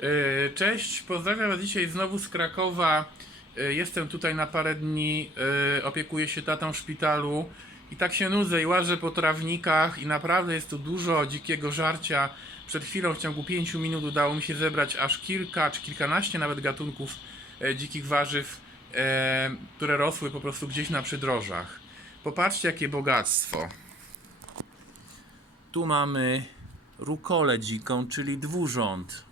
E, Cześć, pozdrawiam Was dzisiaj znowu z Krakowa. E, Jestem tutaj na parę dni, e, opiekuję się tatą w szpitalu i tak się nudzę i łażę po trawnikach i naprawdę jest tu dużo dzikiego żarcia. Przed chwilą w ciągu 5 minut udało mi się zebrać aż kilka czy kilkanaście nawet gatunków dzikich warzyw, które rosły po prostu gdzieś na przydrożach. Popatrzcie jakie bogactwo. Tu mamy rukolę dziką, czyli dwurząd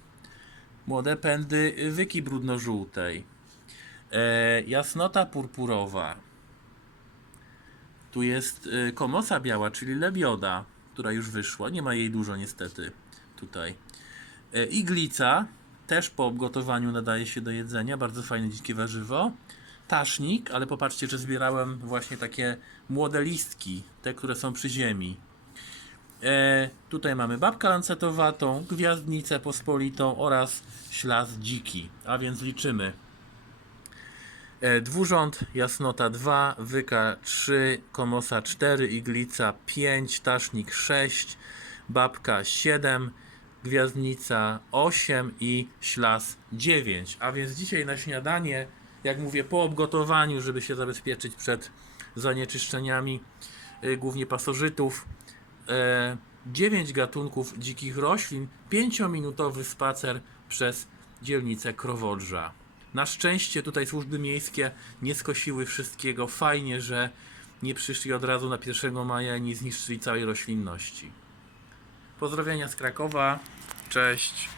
młode pędy wyki brudno-żółtej, e, jasnota purpurowa. Tu jest e, komosa biała, czyli lebioda, która już wyszła. Nie ma jej dużo niestety tutaj. E, iglica, też po obgotowaniu nadaje się do jedzenia. Bardzo fajne dzikie warzywo. Tasznik, ale popatrzcie, że zbierałem właśnie takie młode listki, te, które są przy ziemi. E, tutaj mamy babkę lancetowatą, gwiazdnicę pospolitą oraz ślas dziki, a więc liczymy. E, dwurząd, jasnota 2, wyka 3, komosa 4, iglica 5, tasznik 6, babka 7, gwiazdnica 8 i ślas 9. A więc dzisiaj na śniadanie, jak mówię, po obgotowaniu, żeby się zabezpieczyć przed zanieczyszczeniami, y, głównie pasożytów, e, 9 gatunków dzikich roślin, 5-minutowy spacer przez dzielnicę Krowodrza. Na szczęście tutaj służby miejskie nie skosiły wszystkiego. Fajnie, że nie przyszli od razu na 1 maja i nie zniszczyli całej roślinności. Pozdrowienia z Krakowa. Cześć.